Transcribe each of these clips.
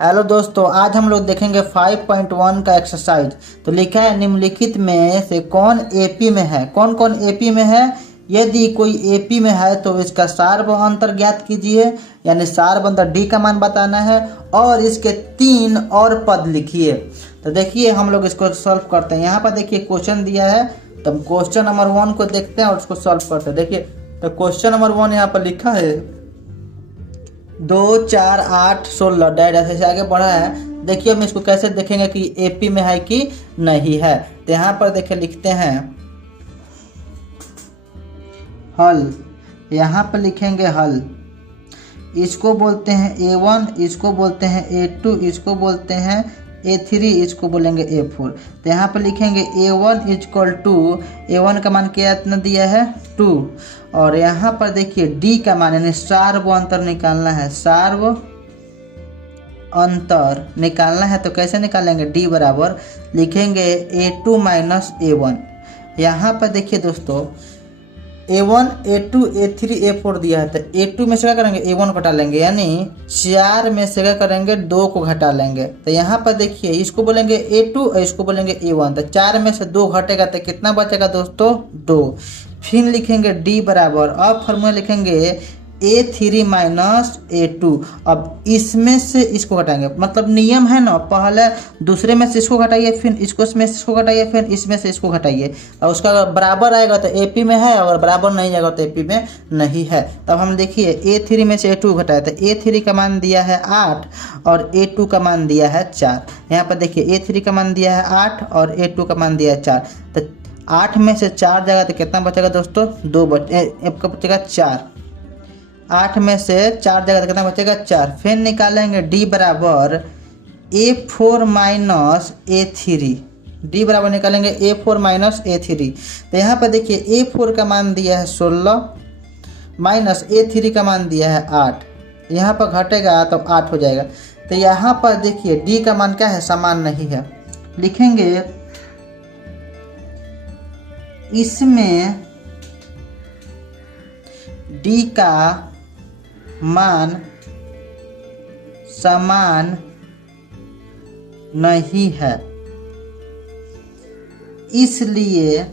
Hello दोस्तों, आज हम लोग देखेंगे 5.1 का एक्सरसाइज। तो लिखा है निम्नलिखित में से कौन एपी में है। कौन कौन एपी में है? यदि कोई एपी में है तो इसका सार्व अंतर ज्ञात कीजिए, यानी सार्व अंतर डी का मान बताना है और इसके 3 और पद लिखिए। तो देखिए हम लोग इसको सॉल्व करते हैं। यहाँ पर देखिए क्वेश्चन दिया है, तो क्वेश्चन नंबर 1 को देखते हैं और उसको सॉल्व करते हैं। देखिए तो क्वेश्चन नंबर 1 यहाँ पर लिखा है 2, 4, 8, 16 डायरेक्ट ऐसे आगे बढ़ा है। देखिए हम इसको कैसे देखेंगे कि एपी में है कि नहीं है। तो यहाँ पर देखिए लिखते हैं हल। यहाँ पर लिखेंगे हल। इसको बोलते हैं A1, इसको बोलते हैं A2, इसको बोलते हैं A3, इसको बोलेंगे A4। तो यहाँ पर लिखेंगे A1 इक्वल टू A1 का मान क्या इतना दिया है 2, और यहाँ पर देखिए D का मान यानी सार्व अंतर निकालना है। सार्व अंतर निकालना है तो कैसे निकालेंगे? D बराबर लिखेंगे A2 माइनस A1। यहाँ पर देखिए दोस्तों A1, A2, A3, A4 दिया है, तो A2 में से क्या करेंगे? A1 घटा लेंगे, यानी 4 में से क्या करेंगे? 2 को घटा लेंगे। तो यहाँ पर देखिए इसको बोलेंगे A2 और इसको बोलेंगे A1। तो 4 में से 2 घटेगा तो कितना बचेगा दोस्तों? 2। फिर लिखेंगे D बराबर, अब फॉर्मूला लिखेंगे A3 माइनस A2। अब इसमें से इसको घटाएंगे, मतलब नियम है ना, पहले दूसरे में से इसको घटाइए, फिर इसको में से इसको घटाइए, फिर इसमें से इसको घटाइए, और उसका अगर बराबर आएगा तो एपी में है, अगर बराबर नहीं आएगा तो एपी में नहीं है। तब हम देखिए A3 में से A2 घटाए तो A3 का मान दिया है 8 और A2 का मान दिया है 4। यहाँ पर देखिए A3 का मान दिया है 8 और A2 का मान दिया है 4। तो 8 में से 4 जाएगा तो कितना बचेगा दोस्तों? 2 बचेगा 4। 8 में से 4 जगह कितना बचेगा? 4। फिर निकालेंगे D बराबर A4 माइनस A3। D बराबर निकालेंगे A4 माइनस A3। तो यहाँ पर देखिए A4 का मान दिया है 16 माइनस A3 का मान दिया है 8। यहाँ पर घटेगा तो 8 हो जाएगा। तो यहाँ पर देखिए D का मान क्या है? समान नहीं है। लिखेंगे इसमें D का मान समान नहीं है, इसलिए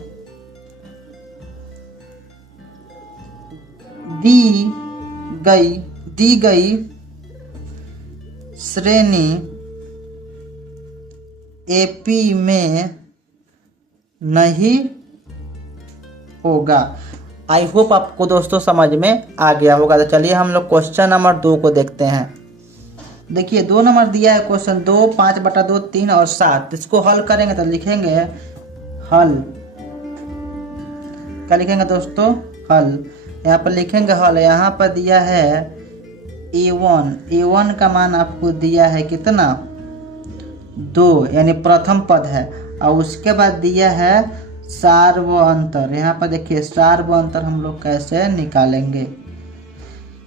दी गई श्रेणी एपी में नहीं होगा। आई होप आपको दोस्तों समझ में आ गया होगा। तो चलिए हम लोग क्वेश्चन नंबर 2 को देखते हैं। देखिए 2 नंबर दिया है क्वेश्चन 2, 5/2, 3 और 7। इसको हल करेंगे तो लिखेंगे हल। क्या लिखेंगे दोस्तों? हल। यहाँ पर लिखेंगे हल। यहाँ पर दिया है A1 का मान आपको दिया है कितना? 2, यानी प्रथम पद है, और उसके बाद दिया है सार्व अंतर। यहाँ पर देखिए सार्व अंतर हम लोग कैसे निकालेंगे?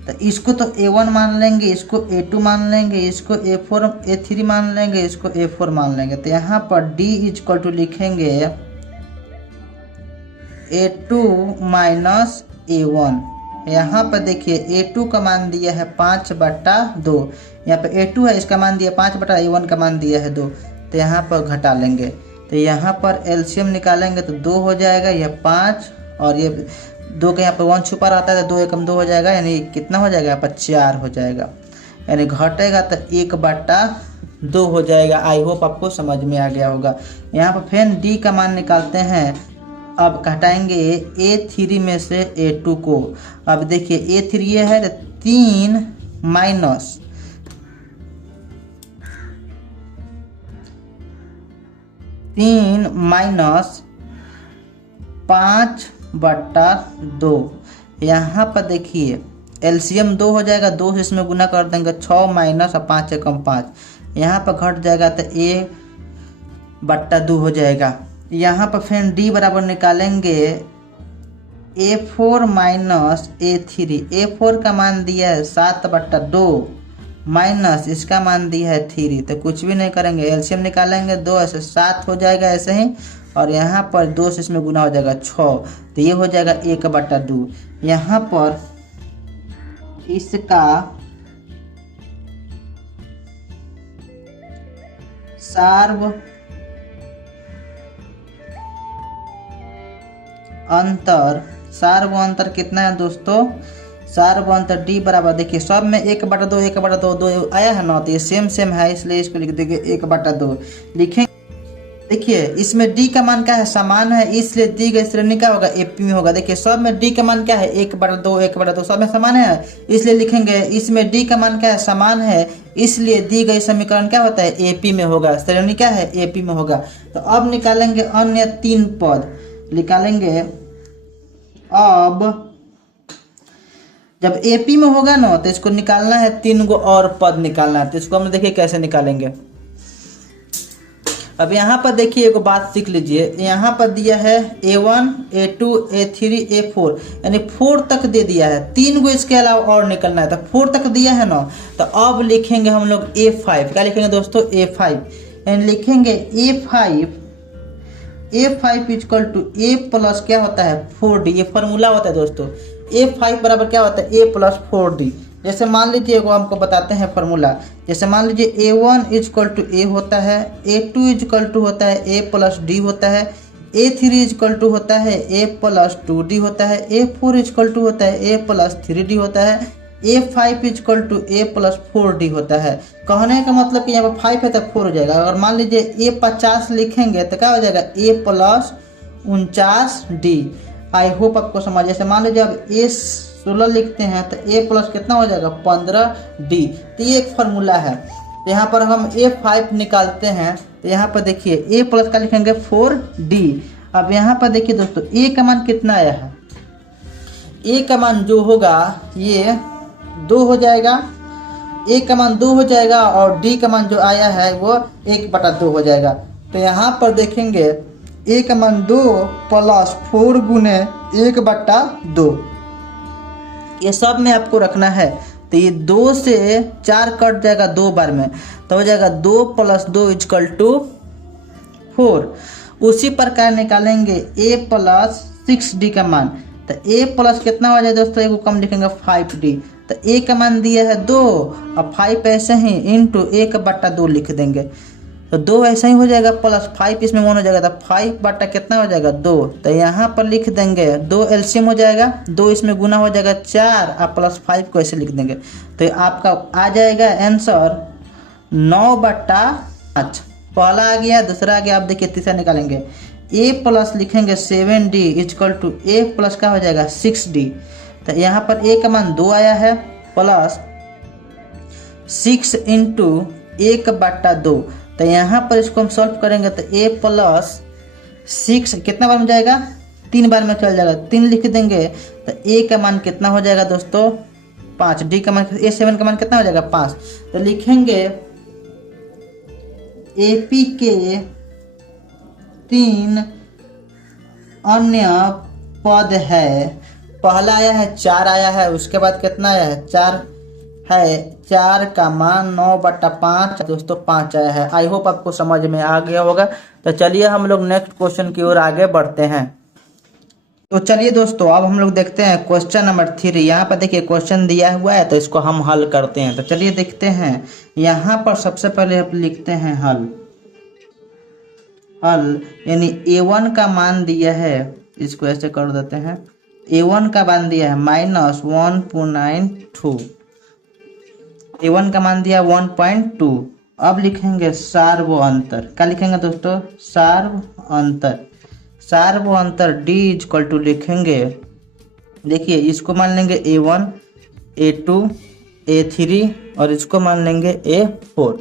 तो इसको तो A1 मान लेंगे, इसको A2 मान लेंगे, इसको A3 मान लेंगे, इसको A4 मान लेंगे। तो यहाँ पर D इक्वल टू लिखेंगे A2 माइनस A1। यहाँ पर देखिए A2 का मान दिया है 5/2। यहाँ पर A2 है, इसका मान दिया 5/A1 का मान दिया है 2। तो यहाँ पर घटा लेंगे, तो यहाँ पर एलसीएम निकालेंगे तो 2 हो जाएगा, यह 5 और ये 2 के यहाँ पर 1 छुपा रहता है तो 2 एकम 2 हो जाएगा, यानी कितना हो जाएगा? यहाँ पर 4 हो जाएगा, यानी घटेगा तो 1/2 हो जाएगा। आई होप आपको समझ में आ गया होगा। यहाँ पर फिर डी का मान निकालते हैं। अब घटाएंगे A3 में से A2 को। अब देखिए A3 ये है तो 3 माइनस 5/2। यहाँ पर देखिए एलसीएम 2 हो जाएगा, 2 से इसमें गुना कर देंगे 6 माइनस 5 एकम 5। यहाँ पर घट जाएगा तो A/2 हो जाएगा। यहाँ पर फिर D बराबर निकालेंगे A4 माइनस A3। A4 का मान दिया है 7/2 माइनस इसका मान दिया है 3। तो कुछ भी नहीं करेंगे, एलसीएम निकालेंगे, 2 ऐसे 7 हो जाएगा ऐसे ही, और यहाँ पर 2 से इसमें गुना हो जाएगा 6, तो ये हो जाएगा 1/2। यहाँ पर इसका सार्व अंतर कितना है दोस्तों? सार्व अंतर डी बराबर, देखिए सब में 1/2 1/2 2 आया है ना, तो ये सेम है, इसलिए इसको लिख देंगे 1/2 लिखेंगे। देखिए इसमें डी का मान क्या है? समान है, इसलिए दी गई श्रेणी क्या होगा? एपी में होगा। देखिए सब में डी का मान क्या है? 1/2 1/2 सब में समान है, इसलिए लिखेंगे इसमें डी का मान क्या है? समान है, इसलिए दी गई समीकरण क्या होता है? एपी में होगा। श्रेणी क्या है? एपी में होगा। तो अब निकालेंगे अन्य 3 पद निकालेंगे। अब जब एपी में होगा ना, तो इसको निकालना है 3 गो और पद निकालना है। तो इसको हम देखिए कैसे निकालेंगे। अब यहाँ पर देखिए एक बात सीख लीजिए, यहाँ पर दिया है A1 A2 A3 A4, यानी 4 तक दे दिया है। 3 गो इसके अलावा और निकलना है, तो 4 तक दिया है ना, तो अब लिखेंगे हम लोग A5। क्या लिखेंगे दोस्तों? A5, यानी लिखेंगे A5 equal to A plus क्या होता है? 4D। ये फॉर्मूला होता है दोस्तों। A5 बराबर क्या होता है? A plus 4D। जैसे मान लीजिए वो हमको बताते हैं फॉर्मूला। जैसे मान लीजिए A1 इक्वल टू A होता है, A2 इक्वल टू होता है A प्लस D होता है, A3 इक्वल टू होता है A प्लस 2D होता है, A4 इक्वल टू होता है A प्लस 3D होता है, A5 equal to A plus 4D होता है। कहने का मतलब कि यहाँ पर 5 है तो 4 हो जाएगा। अगर मान लीजिए A50 लिखेंगे तो क्या हो जाएगा? A plus 49D। I hope आपको समझ। जैसे मान लीजिए अब A16 लिखते हैं तो A प्लस कितना हो जाएगा? 15D। तो ये एक फार्मूला है। तो यहाँ पर हम A5 निकालते हैं, तो यहाँ पर देखिए A प्लस का लिखेंगे 4D। अब यहाँ पर देखिए दोस्तों A का मान कितना आया है? A का मान जो होगा ये 2 हो जाएगा। A का मान 2 हो जाएगा और D का मान जो आया है वो 1/2 हो जाएगा। तो यहाँ पर देखेंगे A का मान 2 प्लस 4 गुने 1/2। ये सब में आपको रखना है। तो ये 2 से 4 कट जाएगा 2 बार में, तो हो जाएगा 2 प्लस 2 इक्वल टू 4। उसी प्रकार निकालेंगे A प्लस 6D का मान। तो A प्लस कितना हो जाए दोस्तों? एक कम लिखेंगे 5D। तो A का मान दिया है 2 और 5 ऐसे ही इंटू 1/2 लिख देंगे। तो 2 ऐसा ही हो जाएगा प्लस 5 इसमें 1 हो जाएगा, तो 5 बटा कितना हो जाएगा? 2। तो यहाँ पर लिख देंगे 2 एलसीएम हो जाएगा, 2 इसमें गुना हो जाएगा 4 और प्लस 5 को ऐसे लिख देंगे। तो आपका आ जाएगा आंसर 9/5। पहला आ गया, दूसरा आ गया। आप देखिए तीसरा निकालेंगे। A प्लस लिखेंगे 7D equal to A plus का हो जाएगा 6D। तो यहाँ पर A का मान 2 आया है प्लस 6 इंटू 1/2। तो यहाँ पर इसको हम सॉल्व करेंगे तो A प्लस 6 कितना बार में जाएगा? 3 बार में चल जाएगा, 3 लिख देंगे। तो A का मान कितना हो जाएगा दोस्तों? 5। D का मान A7 का मान कितना हो जाएगा? 5। तो लिखेंगे AP के 3 अन्य पद है। पहला आया है 4 आया है, उसके बाद कितना आया है? 4 है। 4 का मान 9/5 दोस्तों 5 आया है। आई होप आपको समझ में आ गया होगा। तो चलिए हम लोग नेक्स्ट क्वेश्चन की ओर आगे बढ़ते हैं। तो चलिए दोस्तों अब हम लोग देखते हैं क्वेश्चन नंबर 3। यहाँ पर देखिए क्वेश्चन दिया हुआ है, तो इसको हम हल करते हैं। तो चलिए देखते हैं। यहाँ पर सबसे पहले हम लिखते हैं हल यानी A1 का मान दिया है, इसको ऐसे कर देते हैं। A1 का मान दिया है -1.92। A1 का मान दिया 1.2। अब लिखेंगे सार्व अंतर। क्या लिखेंगे दोस्तों? सार्व अंतर D इक्वल टू लिखेंगे। देखिए इसको मान लेंगे A1 A2 A3 और इसको मान लेंगे A4।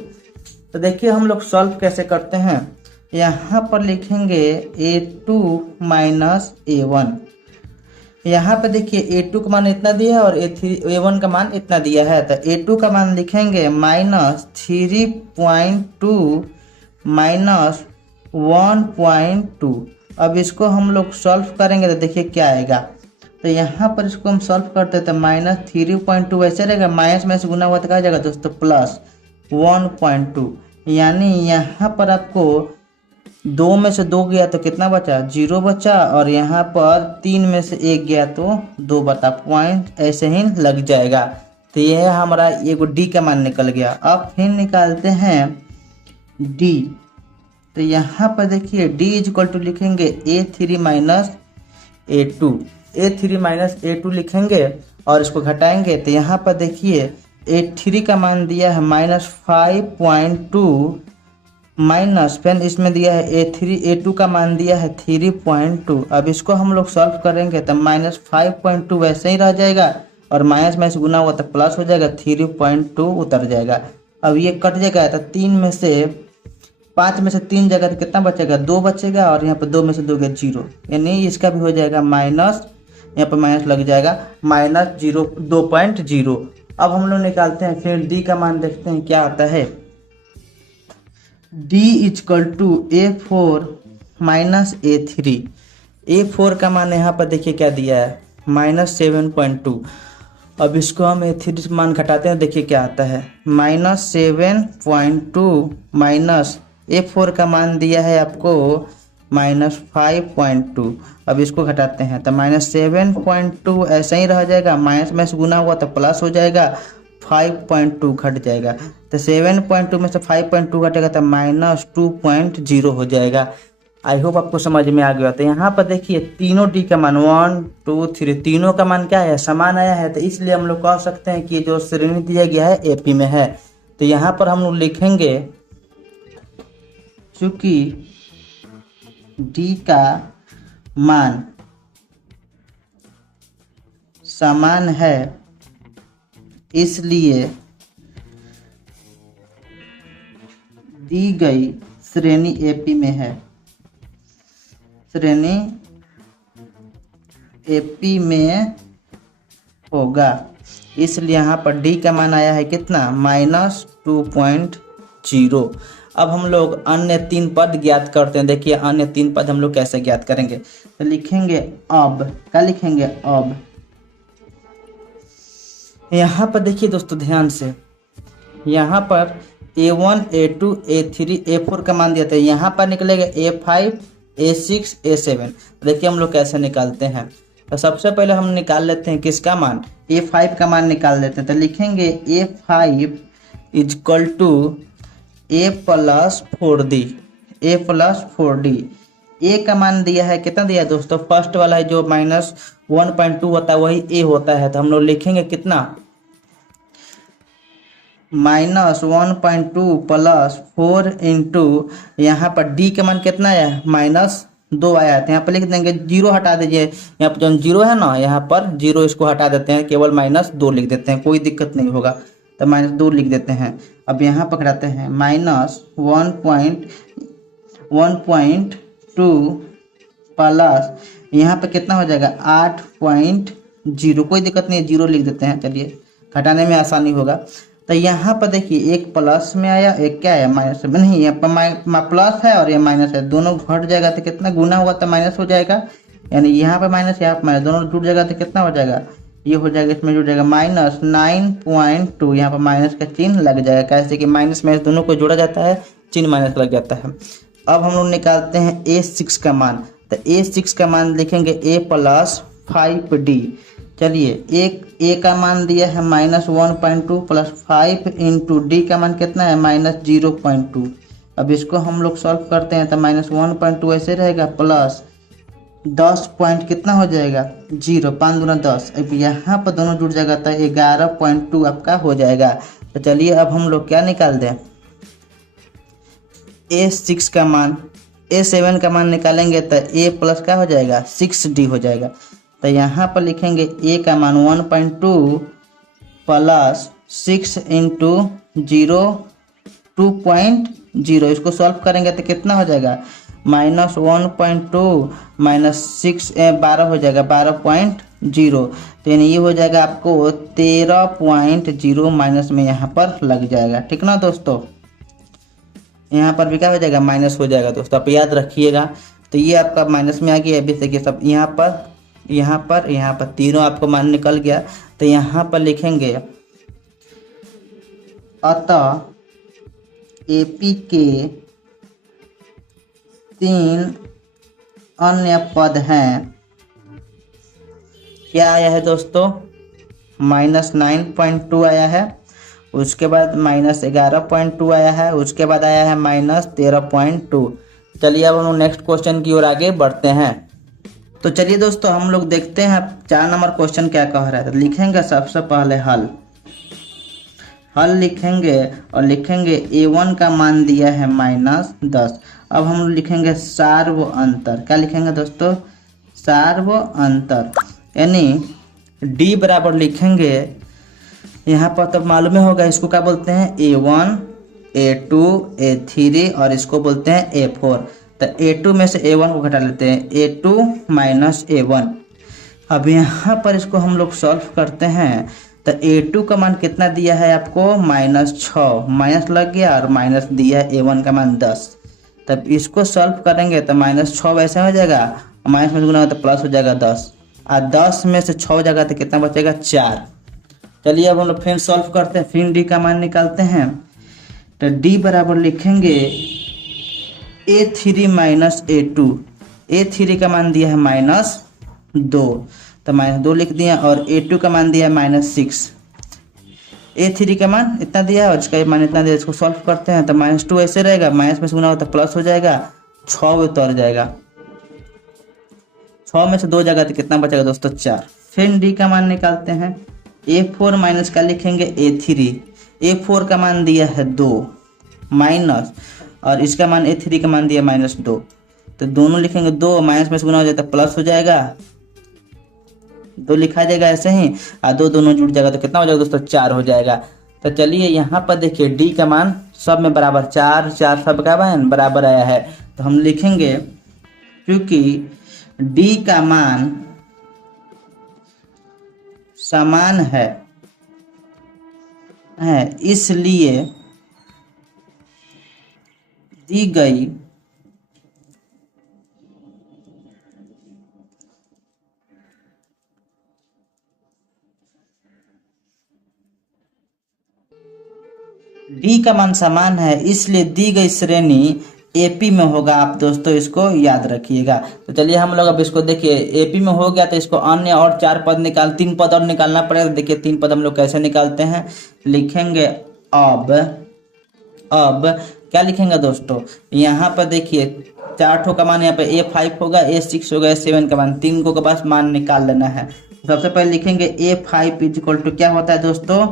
तो देखिए हम लोग सॉल्व कैसे करते हैं। यहाँ पर लिखेंगे A2 माइनस A1। यहाँ पे देखिए A2 का मान इतना दिया है और A1 का मान इतना दिया है। तो A2 का मान लिखेंगे -3.2 माइनस 1.2। अब इसको हम लोग सॉल्व करेंगे तो देखिए क्या आएगा। तो यहाँ पर इसको हम सॉल्व करते हैं तो -3.2 ऐसे रहेगा, माइनस में से गुना हुआ तो क्या हो जाएगा दोस्तों? प्लस 1.2। यानी यहाँ पर आपको 2 में से 2 गया तो कितना बचा? 0 बचा। और यहाँ पर 3 में से 1 गया तो 2 बटा पॉइंट ऐसे ही लग जाएगा। तो यह हमारा एगो D का मान निकल गया। अब फिर निकालते हैं डी। तो यहाँ पर देखिए डी इज इक्वल टू लिखेंगे A3 minus A2, A3 minus A2 लिखेंगे और इसको घटाएंगे तो यहाँ पर देखिए A3 का मान दिया है -5.2 माइनस फिर इसमें दिया है A2 का मान दिया है 3.2। अब इसको हम लोग सॉल्व करेंगे तो -5.2 वैसे ही रह जाएगा और माइनस में से गुना हुआ तो प्लस हो जाएगा, 3.2 उतर जाएगा। अब ये कट जाएगा तो 5 में से 3 जगह तो कितना बचेगा, 2 बचेगा और यहाँ पर 2 में से 2 गया 0, यानी इसका भी हो जाएगा माइनस, यहाँ पर माइनस लग जाएगा -2.0। अब हम लोग निकालते हैं फिर डी का मान, देखते हैं क्या आता है। D is equal to A4 minus A3। A4 का मान यहाँ पर देखिए क्या दिया है -7.2। अब इसको हम A3 मान घटाते हैं, देखिए क्या आता है -7.2 माइनस A4 का मान दिया है आपको -5.2। अब इसको घटाते हैं तो -7.2 ऐसा ही रह जाएगा, माइनस में से गुना हुआ तो प्लस हो जाएगा, 5.2 घट जाएगा। तो 7.2 में से 5.2 घटेगा तो -2.0 हो जाएगा। आई होप आपको समझ में आ गया। तो यहाँ पर देखिए तीनों डी का मान 1 2 3 तीनों का मान क्या है, समान आया है। तो इसलिए हम लोग कह सकते हैं कि जो श्रेणी दिया गया है एपी में है। तो यहाँ पर हम लोग लिखेंगे चूंकि डी का मान समान है इसलिए दी गई श्रेणी एपी में है, श्रेणी एपी में होगा। इसलिए यहाँ पर डी का मान आया है कितना, -2.0। अब हम लोग अन्य 3 पद ज्ञात करते हैं। देखिए अन्य 3 पद हम लोग कैसे ज्ञात करेंगे, तो लिखेंगे अब, क्या लिखेंगे अब। यहाँ पर देखिए दोस्तों ध्यान से, यहाँ पर A1 A2 A3 A4 का मान दिया था, यहाँ पर निकलेगा A5 A6 A7। देखिए हम लोग कैसे निकालते हैं। तो सबसे पहले हम निकाल लेते हैं किसका मान, A5 का मान निकाल लेते हैं। तो लिखेंगे A5 equal to A+4D, A+4D। ए का मान दिया है कितना दिया है दोस्तों, फर्स्ट वाला है जो -1.2 होता है वही ए होता है। तो हम लोग लिखेंगे कितना, -1.2 + 4 इंटू, यहाँ पर डी का मान कितना आया, -2 आया है। तो यहाँ पर लिख देंगे, 0 हटा दीजिए, यहाँ पर जो 0 है ना, यहाँ पर 0 इसको हटा देते हैं, केवल -2 लिख देते हैं, कोई दिक्कत नहीं होगा। तो -2 लिख देते हैं। अब यहाँ पकड़ाते हैं -1.2 प्लस, यहाँ पर कितना हो जाएगा 8.0, कोई दिक्कत नहीं है, 0 लिख देते हैं, चलिए घटाने में आसानी होगा। तो यहाँ पर देखिए एक प्लस में आया, एक क्या है माइनस में, नहीं यहाँ पर प्लस है और ये माइनस है, दोनों घट जाएगा तो कितना गुना हुआ तो माइनस हो जाएगा, यानी यहाँ पर माइनस यहाँ पर माइनस, दोनों जुड़ जाएगा तो कितना हो जाएगा, ये हो जाएगा, इसमें जुड़ जाएगा -9.2, यहाँ पर माइनस का चिन्ह लग जाएगा, कैसे कि माइनस में दोनों को जोड़ा जाता है, चिन्ह माइनस लग जाता है। अब हम लोग निकालते हैं A6 का मान। तो A6 का मान लिखेंगे A+5D। चलिए ए का मान दिया है -1.2 + 5 इंटू डी का मान कितना है -0.2। अब इसको हम लोग सॉल्व करते हैं तो -1.2 ऐसे रहेगा, प्लस 10 पॉइंट कितना हो जाएगा 0, 5 दूना 10। अब यहाँ पर दोनों जुड़ जाएगा तो 11.2 आपका हो जाएगा। तो चलिए अब हम लोग क्या निकाल दें, A6 का मान, A7 का मान निकालेंगे तो A प्लस क्या हो जाएगा 6D हो जाएगा। तो यहाँ पर लिखेंगे A का मान 1.2 + 6 इंटू 0 2.0, इसको सॉल्व करेंगे तो कितना हो जाएगा -1.2 - 6 12 हो जाएगा 12.0। तो यानी ये हो जाएगा आपको 13.0, माइनस में यहाँ पर लग जाएगा, ठीक ना दोस्तों। यहाँ पर भी क्या हो जाएगा माइनस हो जाएगा दोस्तों, आप याद रखिएगा। तो ये आपका माइनस में आ गया, अभी देखिए सब यहाँ पर तीनों आपको मान निकल गया। तो यहाँ पर लिखेंगे अतः एपी के 3 अन्य पद हैं, क्या आया है दोस्तों -9.2 आया है, उसके बाद -11.2 आया है, उसके बाद आया है -13.2। चलिए अब हम नेक्स्ट क्वेश्चन की ओर आगे बढ़ते हैं। तो चलिए दोस्तों हम लोग देखते हैं 4 नंबर क्वेश्चन क्या कह रहा है। तो लिखेंगे सबसे पहले हल लिखेंगे और लिखेंगे A1 का मान दिया है -10। अब हम लिखेंगे सार्व अंतर। क्या लिखेंगे दोस्तों? सार्व अंतर, यानी D बराबर लिखेंगे यहाँ पर। तो मालूम ही होगा इसको क्या बोलते हैं, A1 A2 A3 और इसको बोलते हैं A4। तो A2 में से A1 को घटा लेते हैं, A2 - A1। अब यहाँ पर इसको हम लोग सॉल्व करते हैं। तो A2 का मान कितना दिया है आपको, -6, माइनस लग गया और माइनस दिया है A1 का मान 10। तब इसको सॉल्व करेंगे तो -6 वैसे हो जाएगा, माइनस में गुना हो तो प्लस हो जाएगा 10, और 10 में से 6 हो जाएगा तो कितना बचेगा, 4। चलिए अब हम लोग फिर सॉल्व करते हैं, फिर D का मान निकालते हैं। तो D बराबर लिखेंगे A3 - A2। A3 का मान दिया है -2, तो -2 लिख दिया, और A2 का मान दिया है -6। A3 का मान इतना दिया है और इसका मान इतना दिया, इसको सॉल्व करते हैं। तो -2 ऐसे रहेगा, माइनस में से गुना हो तो प्लस हो जाएगा, 6 उतर जाएगा, 6 में से 2 जाएगा तो कितना बचेगा दोस्तों, 4। फिर D का मान निकालते हैं। A4 माइनस का लिखेंगे A3। A4 का मान दिया है 2 माइनस, और इसका मान A3 का मान दिया -2। तो दोनों लिखेंगे 2, माइनस में से गुना हो जाता है प्लस हो जाएगा, 2 लिखा जाएगा ऐसे ही, और 2 दोनों जुड़ जाएगा तो कितना हो जाएगा दोस्तों, 4 हो जाएगा। तो चलिए यहाँ पर देखिए D का मान सब में बराबर 4 सब का मान बराबर आया है। तो हम लिखेंगे क्योंकि D का मान समान है इसलिए दी गई D का मान समान है इसलिए दी गई श्रेणी AP में होगा। आप दोस्तों इसको याद रखिएगा। तो चलिए हम लोग अब इसको देखिए, AP में हो गया तो इसको अन्य और 3 पद और निकालना पड़ेगा। देखिए 3 पद हम लोग कैसे निकालते हैं, लिखेंगे अब क्या लिखेंगे दोस्तों, यहाँ पर देखिए 4 ठो का मान, यहाँ पे A5 होगा, A6 होगा, A7 का मान, 3 को का बस मान निकाल लेना है। सबसे पहले लिखेंगे A5 = क्या होता है दोस्तों,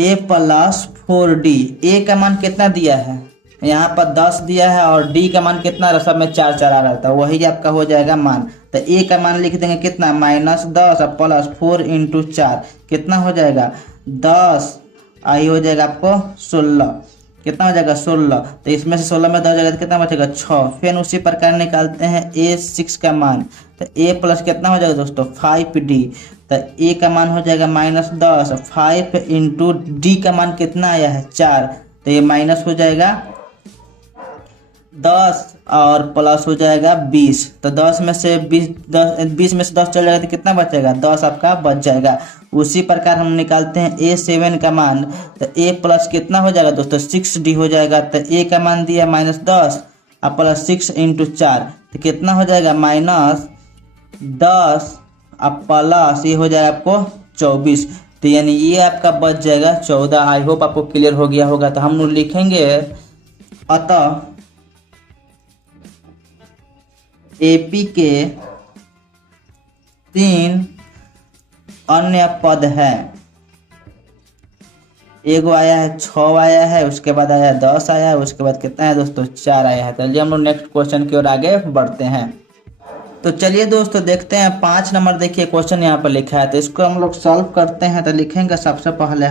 A + 4D। A का मान कितना दिया है, यहाँ पर 10 दिया है, और D का मान कितना, सब में 4 आ रहा था, वही आपका हो जाएगा मान। तो A का मान लिख देंगे कितना, -10 और +4 × 4 कितना हो जाएगा, 10, आई हो जाएगा आपको 16। कितना हो जाएगा, 16। तो इसमें से 16 में 10 जाएगा तो कितना बचेगा, 6। फिर उसी प्रकार निकालते हैं A6 का मान। तो A प्लस कितना हो जाएगा दोस्तों, 5D। तो A का मान हो जाएगा -10, 5 × D का मान कितना आया है, 4। तो ये माइनस हो जाएगा 10 और प्लस हो जाएगा 20। तो 20 में से 10 चल जाएगा तो कितना बचेगा, 10 आपका बच जाएगा। उसी प्रकार हम निकालते हैं A7 का मान। तो A प्लस कितना हो जाएगा दोस्तों, 6D हो जाएगा। तो A का मान दिया -10 और +6 × 4 तो कितना हो जाएगा, -10 और प्लस ये हो जाएगा आपको 24। तो यानी ये आपका बच जाएगा 14। आई होप आपको क्लियर हो गया होगा। तो हम लोग लिखेंगे अतः AP के 3 अन्य पद है। एगो आया है 6 आया है, उसके बाद आया 10 आया है, उसके बाद कितना है दोस्तों, 4 आया है। चलिए हम लोग नेक्स्ट क्वेश्चन की ओर आगे बढ़ते हैं। तो चलिए दोस्तों देखते हैं 5 नंबर। देखिए क्वेश्चन यहाँ पर लिखा है, तो इसको हम लोग सॉल्व करते हैं। तो लिखेंगे सबसे पहले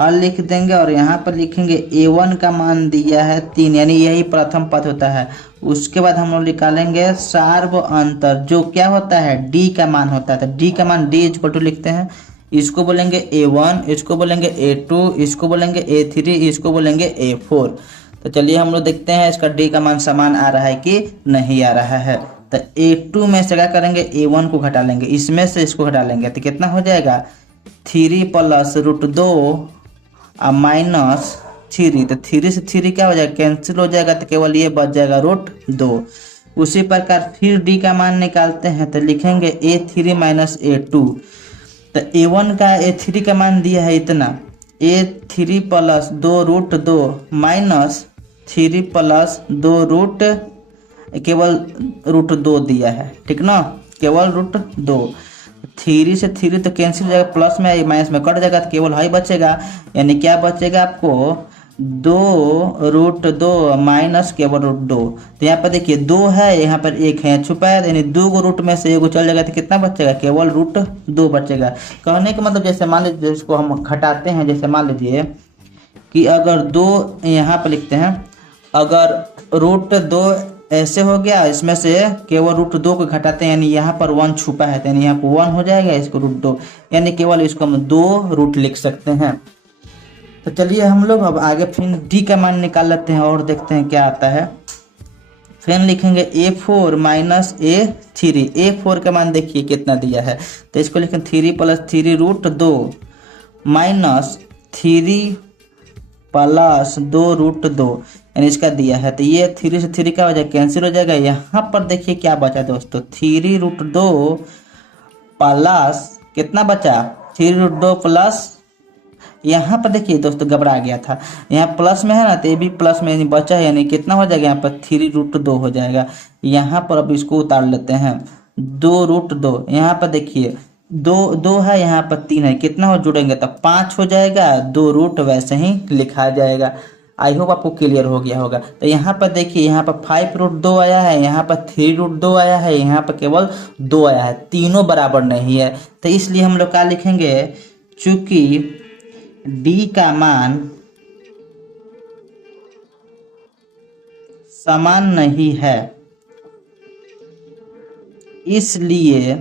हल लिख देंगे, और यहाँ पर लिखेंगे A1 का मान दिया है 3, यानी यही प्रथम पद होता है। उसके बाद हम लोग निकालेंगे सार्व अंतर, जो क्या होता है, D का मान होता है। तो D का मान D = लिखते हैं, इसको बोलेंगे A1, इसको बोलेंगे A2, इसको बोलेंगे A3, इसको बोलेंगे A4। तो चलिए हम लोग देखते हैं इसका D का मान समान आ रहा है कि नहीं आ रहा है। तो A2 में से क्या करेंगे, A1 को घटा लेंगे, इसमें से इसको घटा लेंगे तो कितना हो जाएगा, 3 + √2 और -3। तो 3 से 3 क्या हो जाएगा, कैंसिल हो जाएगा, तो केवल ये बच जाएगा √2। उसी प्रकार फिर D का मान निकालते हैं। तो लिखेंगे A3 - A2। तो A1 का A3 का मान दिया है इतना, A3 प्लस 2√2 माइनस 3 प्लस 2 केवल √2 दिया है, ठीक ना, केवल √2। 3 से 3 तो कैंसिल हो जाएगा, प्लस में माइनस में कट जाएगा, तो केवल हाई बचेगा, यानी क्या बचेगा आपको 2√2 माइनस केवल √2। तो यहाँ पर देखिए 2 है, यहाँ पर 1 है छुपा है, यानी 2 को रूट में से एगो चल जाएगा तो कितना बचेगा, केवल √2 बचेगा। कहने का मतलब जैसे मान लीजिए इसको हम घटाते हैं, जैसे मान लीजिए कि अगर 2 यहाँ पर लिखते हैं, अगर √2 ऐसे हो गया, इसमें से केवल √2 को घटाते हैं, यानी यहाँ पर 1 छुपा है, यानी यहाँ पर 1 हो जाएगा, इसको √2, यानी केवल इसको हम 2 रूट लिख सकते हैं। तो चलिए हम लोग अब आगे फिर डी का मान निकाल लेते हैं और देखते हैं क्या आता है। फिर लिखेंगे A4 माइनस A3। A4 का मान देखिए कितना दिया है, तो इसको लिखें 3 प्लस 3√2 माइनस 3 प्लस 2√2, यानी इसका दिया है। तो ये 3 से 3 का वजह कैंसिल हो जाएगा। यहाँ पर देखिए क्या बचा दोस्तों, 3√2 प्लस कितना बचा, 3√2 प्लस, यहाँ पर देखिए दोस्तों घबरा गया था, यहाँ प्लस में है ना, तो ये भी प्लस में बचा है, यानी कितना हो जाएगा, यहाँ पर 3√2 हो जाएगा। यहाँ पर अब इसको उतार लेते हैं, 2√2, यहाँ पर देखिए 2 है, यहाँ पर 3 है, कितना हो जुड़ेंगे तो 5 हो जाएगा, 2 रूट वैसे ही लिखा जाएगा। आई होप आपको क्लियर हो गया होगा। तो यहाँ पर देखिए, यहाँ पर 5√2 आया है, यहाँ पर 3√2 आया है, यहाँ पर केवल 2 आया है, तीनों बराबर नहीं है। तो इसलिए हम लोग क्या लिखेंगे, चूंकि डी का मान समान नहीं है, इसलिए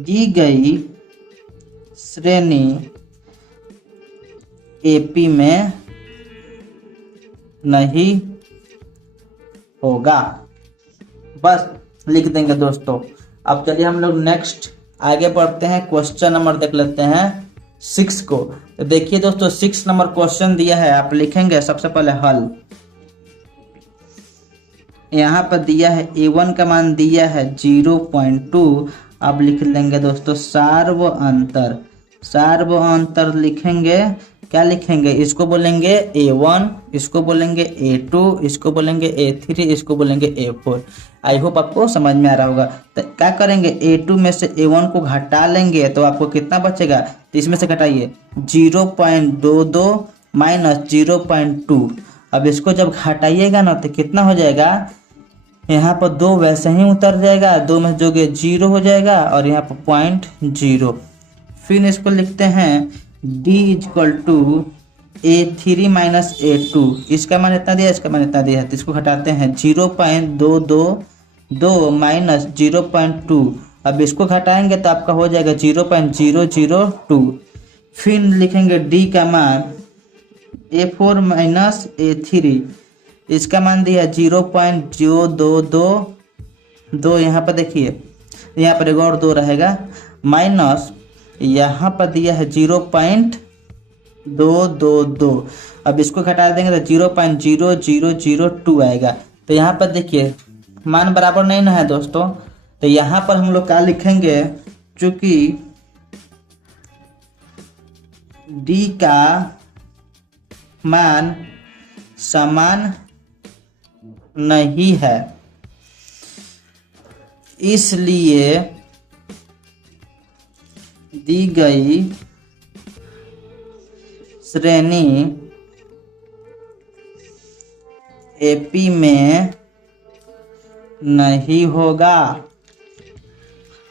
दी गई श्रेणी एपी में नहीं होगा। बस लिख देंगे दोस्तों। अब चलिए हम लोग नेक्स्ट आगे बढ़ते हैं, क्वेश्चन नंबर देख लेते हैं 6 को। तो देखिए दोस्तों 6 नंबर क्वेश्चन दिया है, आप लिखेंगे सबसे पहले हल। यहाँ पर दिया है A1 का मान दिया है 0.2। अब लिख लेंगे दोस्तों सार्व अंतर लिखेंगे, क्या लिखेंगे, इसको बोलेंगे A1, इसको बोलेंगे A2, इसको बोलेंगे A3, इसको बोलेंगे A4। आई होप आपको समझ में आ रहा होगा। तो क्या करेंगे, A2 में से A1 को घटा लेंगे तो आपको कितना बचेगा, तो इसमें से घटाइए 0.22 माइनस 0.2। अब इसको जब घटाइएगा ना तो कितना हो जाएगा, यहाँ पर 2 वैसे ही उतर जाएगा, 2 में जोगे 0 हो जाएगा और यहाँ पर 0.0। फिर इसको लिखते हैं D equal to A3 minus A2। इसका मान इतना दिया, इसका मान इतना दिया है, तो इसको घटाते हैं 0.222 माइनस 0.2। अब इसको घटाएंगे तो आपका हो जाएगा 0.002। फिर लिखेंगे D का मान A4 माइनस A3, इसका मान दिया 0.0222। यहाँ पर देखिए, यहाँ पर एक और 2 रहेगा, माइनस यहाँ पर दिया है 0.222। अब इसको घटा देंगे तो 0.0002 आएगा। तो यहाँ पर देखिए मान बराबर नहीं ना है दोस्तों, तो यहाँ पर हम लोग क्या लिखेंगे, चूंकि डी का मान समान नहीं है, इसलिए दी गई श्रेणी एपी में नहीं होगा।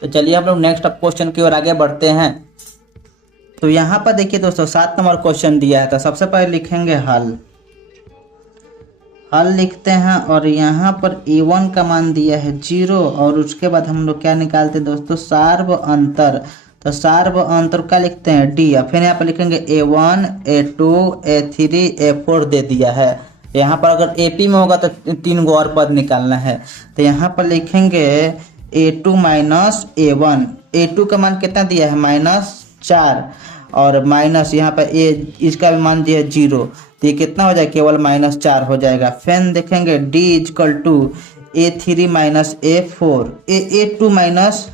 तो चलिए हम लोग नेक्स्ट क्वेश्चन की ओर आगे बढ़ते हैं। तो यहाँ पर देखिए दोस्तों 7 नंबर क्वेश्चन दिया है, तो सबसे पहले लिखेंगे हल लिखते हैं, और यहाँ पर A1 का मान दिया है 0, और उसके बाद हम लोग क्या निकालते हैं दोस्तों, सार्व अंतर। तो सार्व अंतर क्या लिखते हैं, D। फिर यहाँ पर लिखेंगे A1, A2, A3, A4 दे दिया है। यहाँ पर अगर AP में होगा तो 3 गो और पद निकालना है। तो यहाँ पर लिखेंगे A2 माइनस A1। A2 का मान कितना दिया है, -4, और माइनस यहाँ पर इसका भी मान दिया है 0, तो ये कितना हो जाएगा, केवल -4 हो जाएगा। फिर देखेंगे D equal to A3 minus A4 A2 minus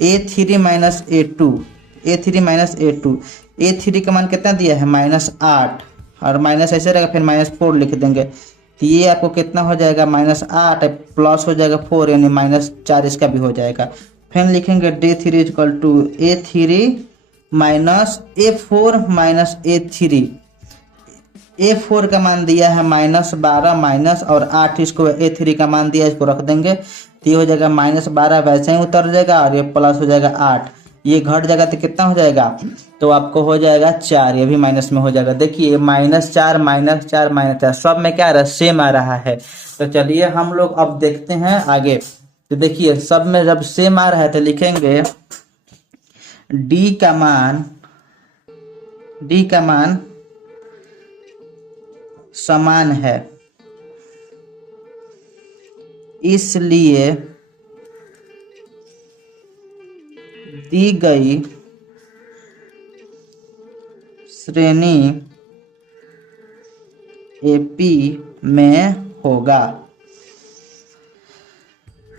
A3 minus A2 A3 minus A2 A3 का मान कितना दिया है -8 और माइनस ऐसे रहेगा फिर -4 लिख देंगे तो ये आपको कितना हो जाएगा -8 प्लस हो जाएगा 4 यानी -4 इसका भी हो जाएगा। फिर लिखेंगे D3 equal to A3 minus A4 minus A3 A4 का मान दिया है -12 माइनस और 8 इसको A3 का मान दिया इसको रख देंगे तो ये हो जाएगा -12 वैसे ही उतर जाएगा और ये प्लस हो जाएगा 8 ये घट जाएगा तो कितना हो जाएगा तो आपको हो जाएगा 4 ये भी माइनस में हो जाएगा। देखिए -4 -4 -4 सब में क्या आ रहा है सेम आ रहा है। तो चलिए हम लोग अब देखते हैं आगे। तो देखिए सब में जब सेम आ रहा है तो लिखेंगे D का मान समान है इसलिए दी गई श्रेणी एपी में होगा।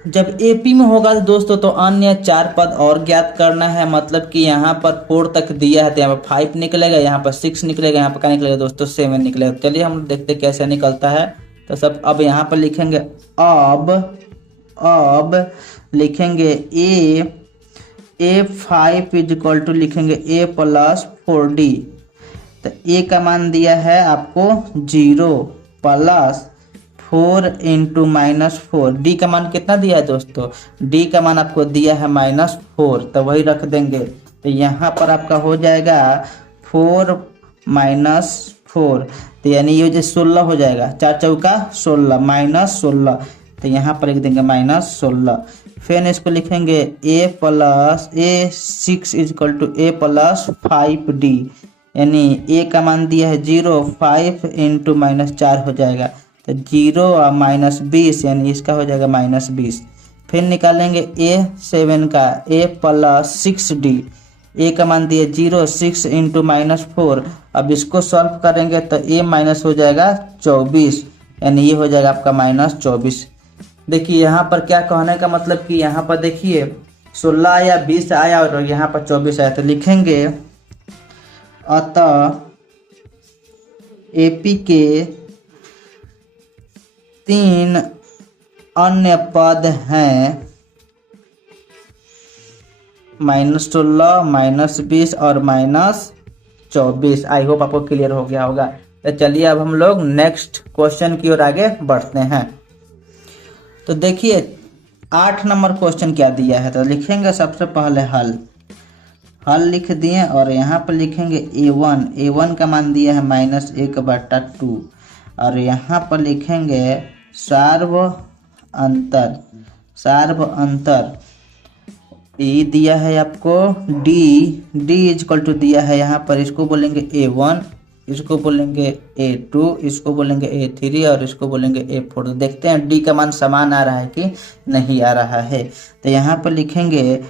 जब एपी में होगा दोस्तों तो अन्य 4 पद और ज्ञात करना है। मतलब कि यहाँ पर 4 तक दिया है तो यहाँ पर 5 निकलेगा, यहाँ पर 6 निकलेगा, यहाँ पर क्या निकलेगा दोस्तों 7 निकलेगा। चलिए हम देखते कैसे निकलता है। तो सब अब यहाँ पर लिखेंगे अब लिखेंगे A5 इक्वल टू लिखेंगे A प्लस 4D। तो A का मान दिया है आपको 0 प्लस 4 इंटू -4। D का मान कितना दिया है दोस्तों D का मान आपको दिया है -4 तो वही रख देंगे। तो यहाँ पर आपका हो जाएगा 4 -4 तो यानी ये जो 16 हो जाएगा 4 चौका 16 -16 तो यहाँ पर लिख देंगे -16। फिर इसको लिखेंगे A6 equal to A plus 5D यानी A का मान दिया है 0 5 इंटू -4 हो जाएगा तो 0 और -20 यानी इसका हो जाएगा -20। फिर निकालेंगे A7 का A प्लस 6D A का मान दिया 0 6 इंटू -4। अब इसको सॉल्व करेंगे तो A माइनस हो जाएगा 24 यानी ये हो जाएगा आपका -24। देखिए यहाँ पर क्या कहने का मतलब कि यहाँ पर देखिए 16 आया 20 आया और यहाँ पर 24 आया तो लिखेंगे अतः एपी के 3 अन्य पद हैं -16 -20 और -24। आई होप आपको क्लियर हो गया होगा। तो चलिए अब हम लोग नेक्स्ट क्वेश्चन की ओर आगे बढ़ते हैं। तो देखिए 8 नंबर क्वेश्चन क्या दिया है तो लिखेंगे सबसे पहले हल लिख दिए और यहाँ पर लिखेंगे A1 का मान दिया है -1/2 और यहाँ पर लिखेंगे सार्व अंतर ये दिया है आपको D इक्वल टू दिया है यहाँ पर इसको बोलेंगे A1 इसको बोलेंगे A2 इसको बोलेंगे A3 और इसको बोलेंगे A4। तो देखते हैं D का मान समान आ रहा है कि नहीं आ रहा है। तो यहाँ पर लिखेंगे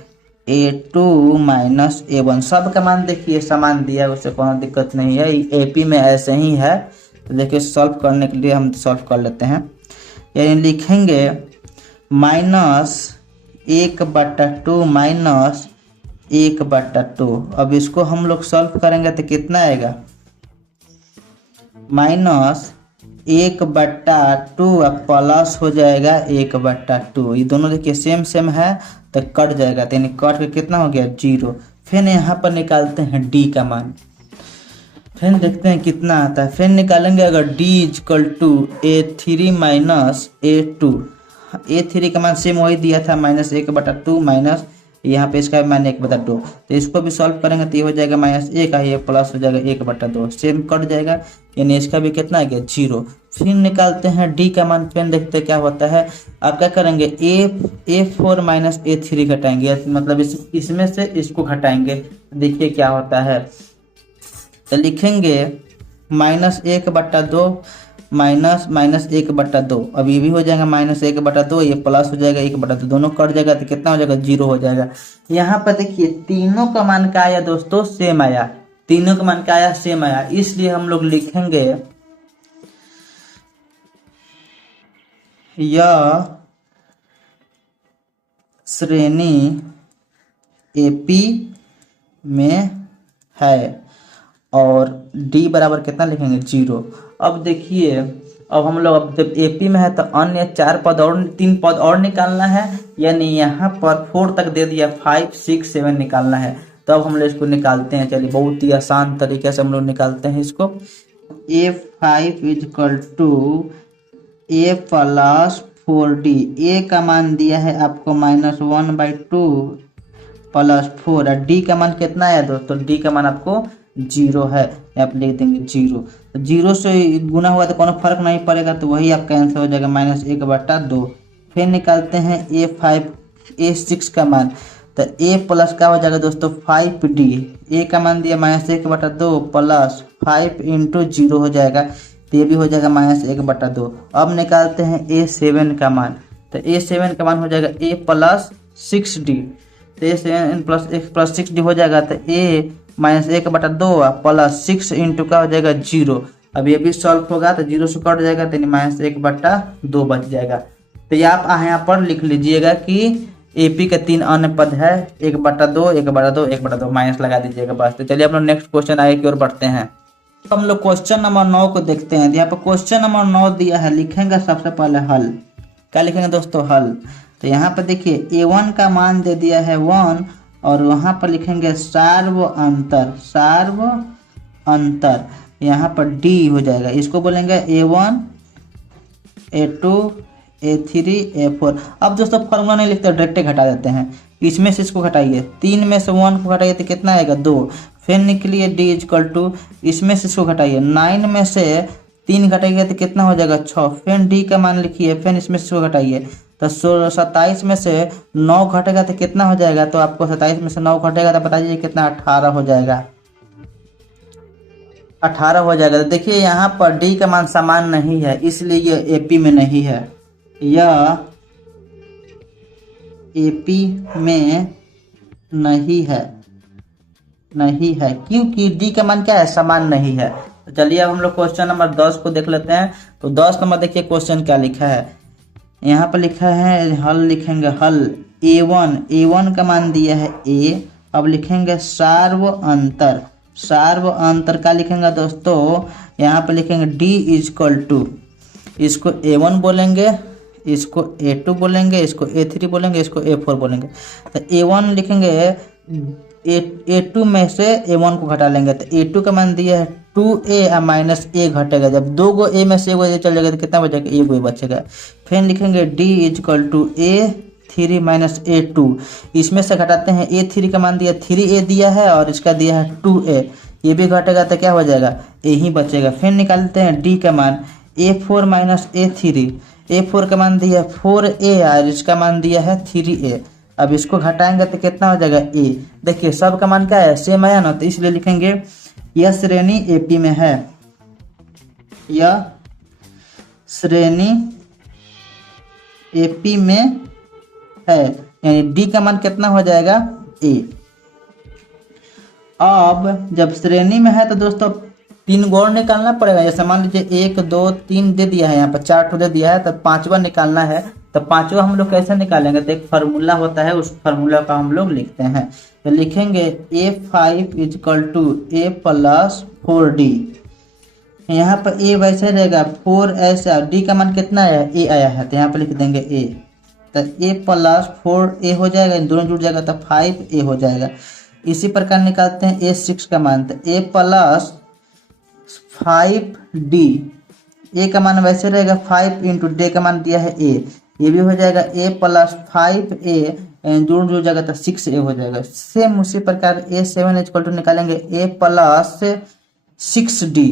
A2 माइनस A1 सब का मान देखिए समान दिया है उससे कोई दिक्कत नहीं है। AP में ऐसे ही है तो देखिए सॉल्व करने के लिए हम सॉल्व कर लेते हैं। यानी लिखेंगे -1/2 माइनस 1/2। अब इसको हम लोग सॉल्व करेंगे तो कितना आएगा -1/2 प्लस हो जाएगा 1/2। ये दोनों देखिए सेम है तो कट जाएगा तो यानी कट के कितना हो गया 0। फिर यहाँ पर निकालते हैं D का मान फिर देखते हैं कितना आता है। फिर निकालेंगे अगर D equal to A3 minus A2 A3 का मान सेम वही दिया था -1/2 माइनस यहाँ पे इसका मान 1/2 तो इसको भी सॉल्व करेंगे तो ये हो जाएगा -1 ये प्लस हो जाएगा 1/2 सेम कट जाएगा यानी इसका भी कितना आ गया 0। फिर निकालते हैं D का मान फिर देखते हैं क्या होता है। आप क्या करेंगे A4 माइनस A3 घटाएंगे मतलब इसमें से इसको घटाएंगे देखिए क्या होता है। तो लिखेंगे -1/2 माइनस -1/2 अब ये भी हो जाएगा -1/2 ये प्लस हो जाएगा 1/2 दोनों कट जाएगा तो कितना हो जाएगा 0 हो जाएगा। यहाँ पर देखिए तीनों का मान क्या आया दोस्तों सेम आया तीनों का मान क्या आया सेम आया इसलिए हम लोग लिखेंगे यह श्रेणी एपी में है और डी बराबर कितना लिखेंगे 0। अब देखिए, अब हम लोग अब जब एपी में है तो अन्य 4 पद और 3 पद और निकालना है, यानी यहाँ पर 4 तक दे दिया, 5 6 7 निकालना है। तो अब हम लोग इसको निकालते हैं। चलिए, बहुत ही आसान तरीके से हम लोग निकालते हैं इसको। A5 equal to A plus 4D। A का मान दिया है आपको -1/2 प्लस 4 और D का मान कितना है दोस्तों? D का मान आपको 0 है, आप लिख देंगे 0। तो 0 से गुना हुआ तो कोनो फर्क नहीं पड़ेगा, तो वही आपका आंसर हो जाएगा -1/2। फिर निकालते हैं A6 का मान। तो A प्लस का हो जाएगा दोस्तों 5D। A का मान दिया -1/2 प्लस 5 इंटू 0 हो जाएगा, तो ये भी हो जाएगा -1/2। अब निकालते हैं A7 का मान। तो A7 का मान हो जाएगा A प्लस 6D। तो A7 प्लस 6D हो जाएगा, तो A -1/2 प्लस 6 इंटू का हो जाएगा 0। अब ये भी सॉल्व होगा तो 0 से कट जाएगा, तो -1/2 बच जाएगा। तो ये आप यहाँ पर लिख लीजिएगा कि एपी के 3 अन्य पद है, 1/2 1/2 1/2 माइनस लगा दीजिएगा बस। तो चलिए हम लोग नेक्स्ट क्वेश्चन आगे की ओर बढ़ते हैं। तो हम लोग क्वेश्चन नंबर 9 को देखते हैं। यहाँ पर क्वेश्चन नंबर 9 दिया है, लिखेंगे सबसे पहले हल। क्या लिखेंगे दोस्तों? हल। तो यहाँ पर देखिए A1 का मान दे दिया है 1 और वहाँ पर लिखेंगे सार्व अंतर। यहाँ पर D हो जाएगा, इसको बोलेंगे A1 A2 A3 A4। अब दोस्तों फॉर्मूला नहीं लिखते, डायरेक्ट घटा देते हैं। इसमें से इसको घटाइए, 3 में से 1 को घटाइए तो कितना आएगा 2। फिर निकलिए D इजकल टू, इसमें से इसको घटाइए, 9 में से 3 घटाइए तो कितना हो जाएगा 6। फिर D का मान लिखिए, फिर इसमें से इसको घटाइए, तो 27 में से 9 घटेगा तो कितना हो जाएगा? तो आपको 27 में से 9 घटेगा तो बताइए कितना? 18 हो जाएगा। 18 हो जाएगा। तो देखिए यहाँ पर D का मान समान नहीं है, इसलिए ये एपी में नहीं है। यह एपी में नहीं है क्योंकि D का मान क्या है? समान नहीं है। तो चलिए अब हम लोग क्वेश्चन नंबर 10 को देख लेते हैं। तो 10 नंबर देखिए क्वेश्चन क्या लिखा है। यहाँ पर लिखा है हल, लिखेंगे हल। A1 का मान दिया है A। अब लिखेंगे सार्व अंतर का लिखेंगे दोस्तों, यहाँ पर लिखेंगे D इजकल टू, इसको A1 बोलेंगे, इसको A2 बोलेंगे, इसको A3 बोलेंगे, इसको A4 बोलेंगे। तो A1 लिखेंगे, A2 में से A1 को घटा लेंगे, तो A2 का मान दिया है 2A और -A घटेगा। जब 2 गो A में से 1 चल जाएगा तो कितना बचेगा? 1 बचेगा। फिर लिखेंगे D is equal to A3 - A2। इसमें से घटाते हैं, A3 का मान दिया 3A दिया है और इसका दिया है 2A, ये भी घटेगा तो क्या हो जाएगा? A ही बचेगा। फिर निकालते हैं D का मान, A4 - A3। A4 का मान दिया है 4A और इसका मान दिया है 3A। अब इसको घटाएंगे तो कितना हो जाएगा? A। देखिए सब का मान क्या है? सेम है ना, तो इसलिए लिखेंगे यह श्रेणी एपी में है। यह श्रेणी एपी में है, यानी D का मान कितना हो जाएगा? A। अब जब श्रेणी में है तो दोस्तों 3 गौर निकालना पड़ेगा। जैसे मान लीजिए 1 2 3 दे दिया है, यहाँ पर 4 दे दिया है, तो 5वां निकालना है। तो 5वां हम लोग कैसे निकालेंगे? तो एक फार्मूला होता है, उस फार्मूला का हम लोग लिखते हैं। तो लिखेंगे A5 equal to A plus 4D। यहाँ पर A वैसे रहेगा, 4 ऐसा, D का मान कितना है? A आया है, तो यहाँ पर लिख देंगे A। तो A प्लस 4A हो जाएगा, इन दोनों जुड़ जाएगा तो 5A हो जाएगा। इसी प्रकार निकालते हैं A6 का मान, तो A प्लस 5D। A का मान वैसे रहेगा 5 इंटू D का मान दिया है A, ये भी हो जाएगा A प्लस 5A, जुड़ जाएगा तो 6A हो जाएगा। सेम उसी प्रकार A7 इक्वल टू निकालेंगे A प्लस 6D।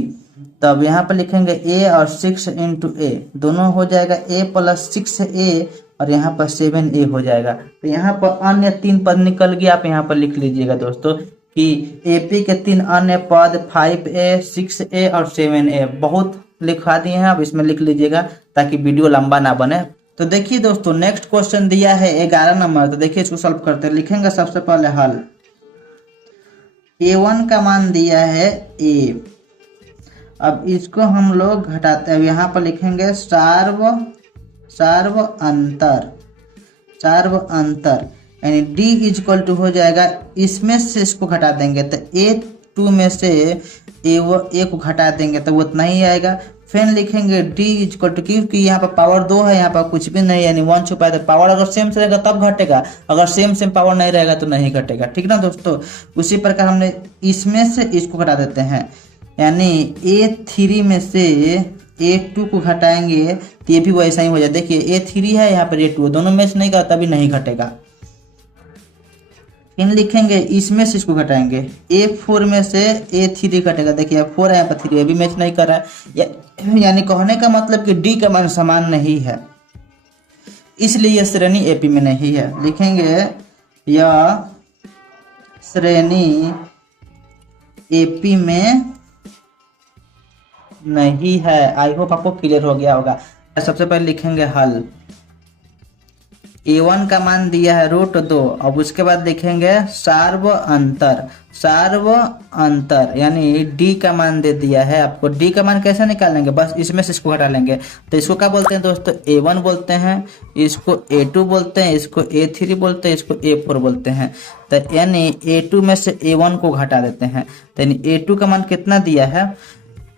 तब यहाँ पर लिखेंगे A और 6 इंटू A, दोनों हो जाएगा A प्लस 6A और यहाँ पर 7A हो जाएगा। तो यहाँ पर अन्य 3 पद निकल गया, आप यहाँ पर लिख लीजिएगा दोस्तों कि एपी के 3 अन्य पद 5A 6A और 7A बहुत लिखवा दिए हैं, आप इसमें लिख लीजिएगा ताकि वीडियो लंबा ना बने। तो देखिए दोस्तों नेक्स्ट क्वेश्चन दिया है 11 नंबर। तो देखिए इसको सॉल्व करते हैं। लिखेंगे सबसे पहले हल। A1 का मान दिया है A। अब इसको हम लोग घटाते हैं, यहाँ पर लिखेंगे सार्व सार्व अंतर यानी d इजक्वल टू हो जाएगा, इसमें से इसको घटा देंगे तो A2 में से A को घटा देंगे तो वो उतना ही आएगा। फिर लिखेंगे d इजक्वल टू, क्योंकि यहाँ पर पावर 2 है, यहाँ पर कुछ भी नहीं यानी 1 छुपा है, तो पावर अगर सेम से रहेगा तब घटेगा, अगर सेम पावर नहीं रहेगा तो नहीं घटेगा। ठीक ना दोस्तों, उसी प्रकार हमने इसमें से इसको घटा देते हैं, यानी A3 में से A2 को घटाएंगे तो ये भी वैसा ही हो जाए। देखिए A3 है, यहाँ पर A2, दोनों मैच नहीं करता तभी नहीं घटेगा। इन लिखेंगे इसमें से इसको घटाएंगे, A4 में से A3 घटेगा। देखिए 4 है, यहाँ पर 3 है, भी मैच नहीं कर रहा है, यानी कहने का मतलब कि D का मान समान नहीं है, इसलिए यह श्रेणी AP में नहीं है। लिखेंगे यह श्रेणी AP में नहीं है। आई होप आपको क्लियर हो गया होगा। सबसे पहले लिखेंगे हल, A1 का मान दिया है √2। अब उसके बाद लिखेंगे सार्व अंतर यानी D का मान दे दिया है आपको। D का मान कैसे निकालेंगे, बस इसमें से इसको घटा लेंगे। तो इसको क्या बोलते हैं दोस्तों, A1 बोलते हैं, इसको A2 बोलते हैं, इसको A3 बोलते हैं, इसको A4 बोलते हैं। तो यानी A2 में से A1 को घटा देते हैं, तो यानी A2 का मान कितना दिया है,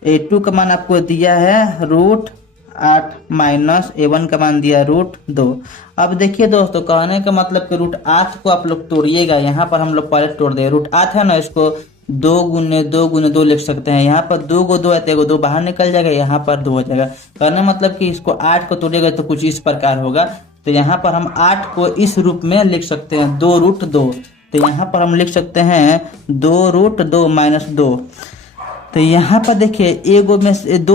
A2 का मान आपको दिया है √8 माइनस A1 का मान दिया √2। अब देखिए दोस्तों, कहने का मतलब कि √8 को आप लोग तोड़िएगा, यहाँ पर हम लोग पहले तोड़ देंगे। √8 है ना, इसको 2 गुने 2 लिख सकते हैं। यहाँ पर 2 को 2 है तो 1 2 बाहर निकल जाएगा, यहाँ पर 2 हो जाएगा। कहने मतलब कि इसको 8 को तोड़िएगा तो कुछ इस प्रकार होगा। तो यहाँ पर हम 8 को इस रूप में लिख सकते हैं 2√2। तो यहाँ पर हम लिख सकते हैं 2√2 माइनस 2। तो यहाँ पर देखिए 2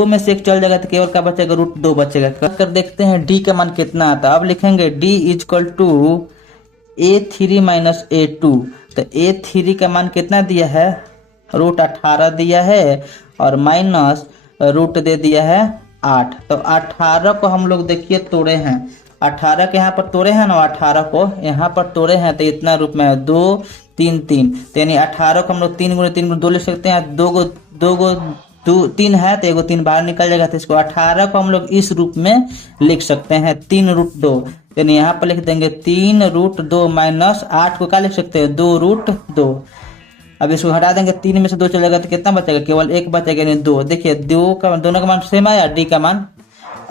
में से 1 चल जाएगा तो केवल क्या बचेगा, √2 बचेगा। कर देखते हैं D का मान कितना आता है। अब लिखेंगे D equal to A3 minus A2। तो A3 का मान कितना दिया है, √18 दिया है, और माइनस रूट दे दिया है 8। तो 18 को हम लोग देखिए तोड़े हैं, 18 के यहाँ पर तोड़े हैं ना, 18 को यहाँ पर तोड़े हैं तो इतना रूप में है 2 3 3। तो यानी 18 को हम लोग 3 गुणे 3 गुणे 2 लिख सकते हैं। 2 3 है तो 1 3 बाहर निकल जाएगा। तो इसको 18 को हम लोग इस रूप में लिख सकते हैं 3√2। यानी यहाँ पर लिख देंगे 3√2 माइनस 8 को क्या लिख सकते हैं, 2√2। अब इसको हटा देंगे, 3 में से 2 चलेगा तो कितना बचेगा, केवल 1 बचेगा, यानी 2। देखिए 2 का दोनों का मान सेम आया, D का मान।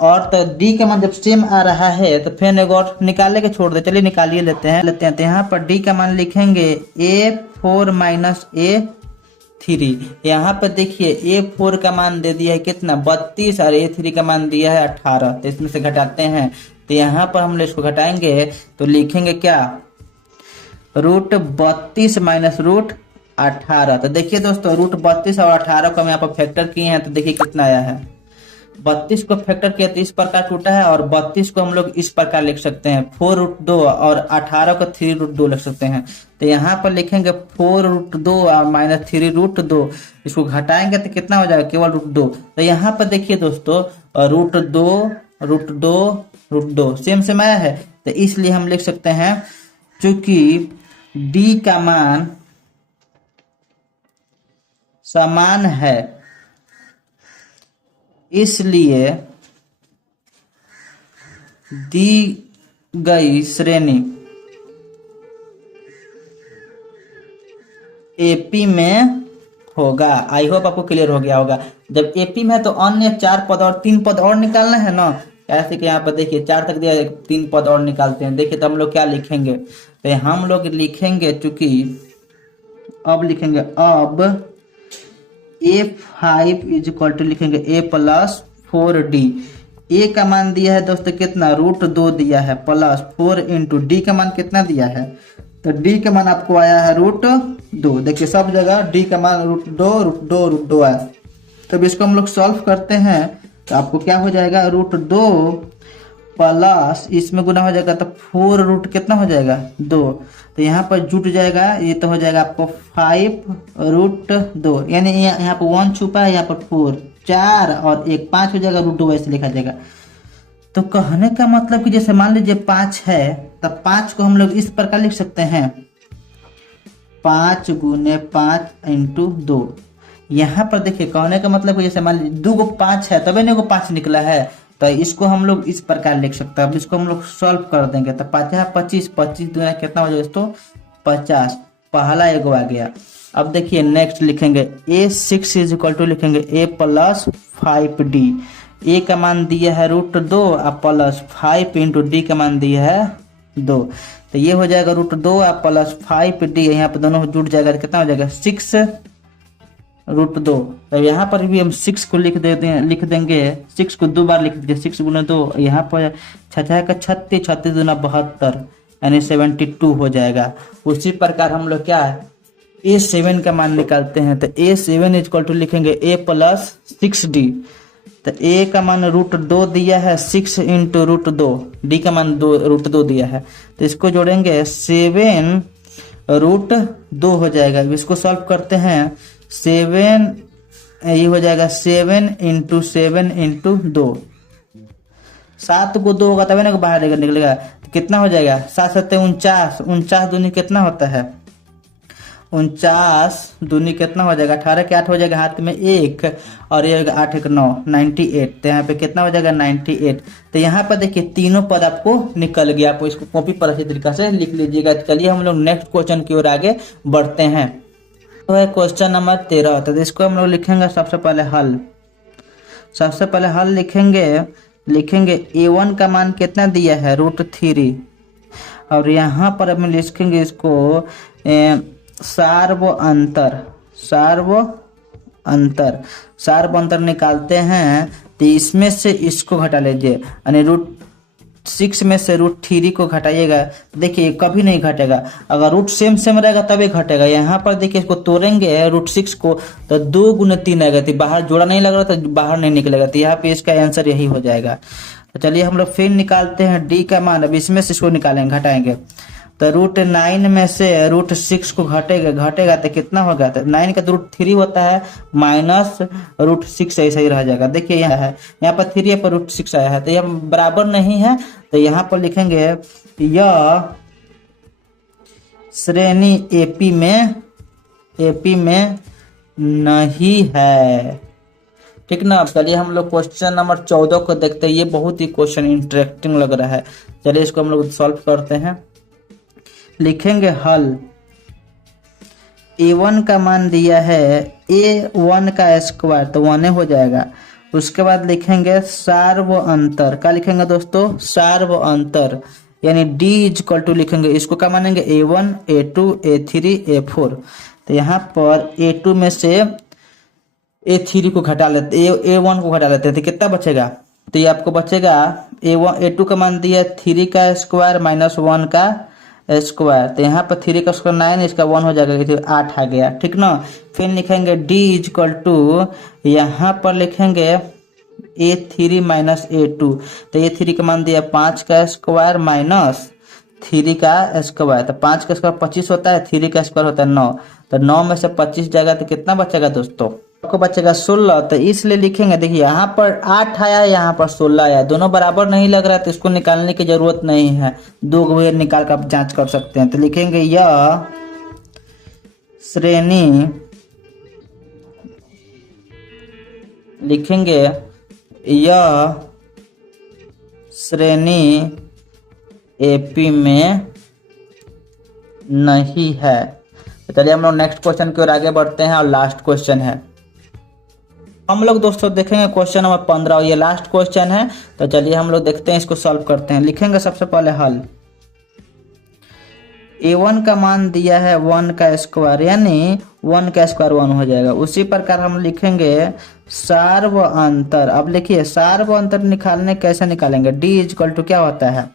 और तो D का मान जब सेम आ रहा है तो फिर एक और निकालने के छोड़ दे, चलिए निकालिए लेते हैं। तो यहाँ पर D का मान लिखेंगे A4 माइनस A3। यहाँ पर देखिए A4 का मान दे दिया है कितना, 32, और A3 का मान दिया है 18। तो इसमें से घटाते हैं, तो यहाँ पर हम इसको घटाएंगे तो लिखेंगे क्या, √32 माइनस √18। तो देखिए दोस्तों, √32 और 18 को हम यहाँ पर फैक्टर किए हैं तो देखिए कितना आया है। 32 को फैक्टर किया तो इस प्रकार टूटा है, और 32 को हम लोग इस प्रकार लिख सकते हैं 4√2, और 18 को 3√2 लिख सकते हैं। तो यहाँ पर लिखेंगे 4√2 और माइनस 3√2। इसको घटाएंगे तो कितना हो जाएगा, केवल √2। तो यहाँ पर देखिए दोस्तों, √2 सेम आया है, तो इसलिए हम लिख सकते हैं चूंकि D का मान समान है, इसलिए दी गई श्रेणी AP में होगा। आई होप आपको क्लियर हो गया होगा। जब AP में है तो अन्य 4 पद और 3 पद और निकालना है ना, ऐसे कि यहाँ पर देखिए 4 तक दिया, 3 पद और निकालते हैं। देखिए तो हम लोग क्या लिखेंगे, तो हम लोग लिखेंगे चूंकि अब लिखेंगे अब A5 इजक्वल टू लिखेंगे A प्लस 4D। A का मान दिया है दोस्तों कितना, √2 दिया है, प्लस 4 इंटू D का मान कितना दिया है, तो D का मान आपको आया है √2। देखिए सब जगह D का मान √2 आया। तब इसको हम लोग सॉल्व करते हैं तो आपको क्या हो जाएगा, √2 प्लस इसमें गुना हो जाएगा तो 4 कितना हो जाएगा, 2। तो यहाँ पर जुट जाएगा, ये तो हो जाएगा आपको 5√2, यानी यहाँ पर 1 छुपा है, यहाँ पर 4, 4 और 1 5 हो जाएगा, √2 ऐसे लिखा जाएगा। तो कहने का मतलब कि जैसे मान लीजिए 5 है, तब 5 को हम लोग इस प्रकार लिख सकते हैं 5 गुने 5 इंटू 2। यहाँ पर देखिए कहने का मतलब जैसे मान लीजिए 2 को 5 है तभी 1 को 5 निकला है, तो इसको हम लोग इस प्रकार लिख सकते हैं। अब इसको हम लोग सॉल्व कर देंगे तो 25 25 दूना कितना हो जाएगा दोस्तों 50, पहला एगो आ गया। अब देखिए नेक्स्ट लिखेंगे a6 इज इक्वल टू लिखेंगे a प्लस 5d। ए का मान दिया है √2 और प्लस 5 इंटू डी का मान दिया है 2, तो ये हो जाएगा √2 और प्लस 5d। यहाँ पर दोनों जुड़ जाएगा तो कितना हो जाएगा 6 √2। तो यहाँ पर भी हम 6 को लिख देंगे 6 को 2 बार लिख दीजिए 6 गुना 2, यहाँ पर 6 का 36 36 दूना 72 यानी 72 हो जाएगा। उसी प्रकार हम लोग क्या a7 का मान निकालते हैं तो a7 इक्वल टू लिखेंगे a प्लस 6d। तो a का मान √2 दिया है 6 इंटू √2, d का मान √2 दिया है तो इसको जोड़ेंगे 7 √2 हो जाएगा। इसको सॉल्व करते हैं 7 ये हो जाएगा 7 इंटू 7 इंटू 2, 7 को 2 होगा तभी ना बाहर निकलेगा तो कितना हो जाएगा 7 7 49, 49 दूनी कितना होता है 49 दूनी कितना हो जाएगा 18 के 8 हो जाएगा हाथ में 1 और ये 8 1 9 98। तो यहाँ पे कितना हो जाएगा 98। तो यहाँ पर देखिए तीनों पद आपको निकल गया। आप इसको कॉपी पर अच्छी तरीके से लिख लीजिएगा। चलिए हम लोग नेक्स्ट क्वेश्चन की ओर आगे बढ़ते हैं। तो है क्वेश्चन नंबर 13। तो इसको हम लोग लिखेंगे सबसे पहले हल। सबसे पहले हल लिखेंगे a1 का मान कितना दिया है √3 और यहाँ पर हम लिखेंगे इसको सार्व अंतर निकालते हैं तो इसमें से इसको घटा लीजिए यानी √6 में से √3 को घटाइएगा। देखिए कभी नहीं घटेगा, अगर रूट सेम रहेगा तभी घटेगा। यहाँ पर देखिए इसको तोड़ेंगे √6 को तो 2 गुना 3 आएगा, तो बाहर जोड़ा नहीं लग रहा तो बाहर नहीं निकलेगा। तो यहाँ पे इसका आंसर यही हो जाएगा। तो चलिए हम लोग फिर निकालते हैं डी का मान। अब इसमें से इसको निकालेंगे घटाएंगे तो √9 में से √6 को घटेगा तो कितना होगा तो 9 का √3 होता है माइनस √6 ऐसा ही रह जाएगा। देखिए यहाँ पर 3 है पर √6 आया है तो यह बराबर नहीं है। तो यहाँ पर लिखेंगे यह श्रेणी एपी में नहीं है। ठीक ना। चलिए हम लोग क्वेश्चन नंबर 14 को देखते हैं। ये बहुत ही क्वेश्चन इंटरेस्टिंग लग रहा है। चलिए इसको हम लोग सॉल्व करते हैं। लिखेंगे हल a1 का मान दिया है a1 का स्क्वायर तो 1 हो जाएगा। उसके बाद लिखेंगे सार्व अंतर। क्या लिखेंगे दोस्तों सार्व अंतर यानी d इक्वल टू लिखेंगे इसको क्या मानेंगे a1 a2 a3 a4। तो यहाँ पर a2 में से a3 को घटा लेते a1 को घटा लेते हैं तो कितना बचेगा तो ये आपको बचेगा a1 a2 का मान दिया 3 का स्क्वायर माइनस 1 का स्क्वायर। तो यहाँ पर 3 का स्क्वायर 9 इसका 1 हो जाएगा तो 8 आ गया। ठीक ना। फिर लिखेंगे d इक्वल टू यहाँ पर लिखेंगे a3 माइनस a2। तो a3 का मान दिया 5 का स्क्वायर माइनस 3 का स्क्वायर। तो 5 का स्क्वायर 25 होता है, 3 का स्क्वायर होता है 9। तो 9 में से 25 जाएगा तो कितना बचेगा दोस्तों आपको बचेगा 16। तो इसलिए लिखेंगे देखिए यहाँ पर 8 आया यहाँ पर 16 आया, दोनों बराबर नहीं लग रहा है तो इसको निकालने की जरूरत नहीं है, 2 को निकाल कर आप जांच कर सकते हैं। तो लिखेंगे यह श्रेणी एपी में नहीं है। तो चलिए हम लोग नेक्स्ट क्वेश्चन की ओर आगे बढ़ते हैं और लास्ट क्वेश्चन है। हम लोग दोस्तों देखेंगे क्वेश्चन नंबर 15 और ये लास्ट क्वेश्चन है। तो चलिए हम लोग देखते हैं, इसको सॉल्व करते हैं। लिखेंगे सबसे पहले हल a1 का मान दिया है 1 का स्क्वायर यानी 1 का स्क्वायर 1 हो जाएगा। उसी प्रकार हम लिखेंगे सार्व अंतर। अब लिखिए सार्व अंतर निकालने कैसे निकालेंगे d इक्वल टू क्या होता है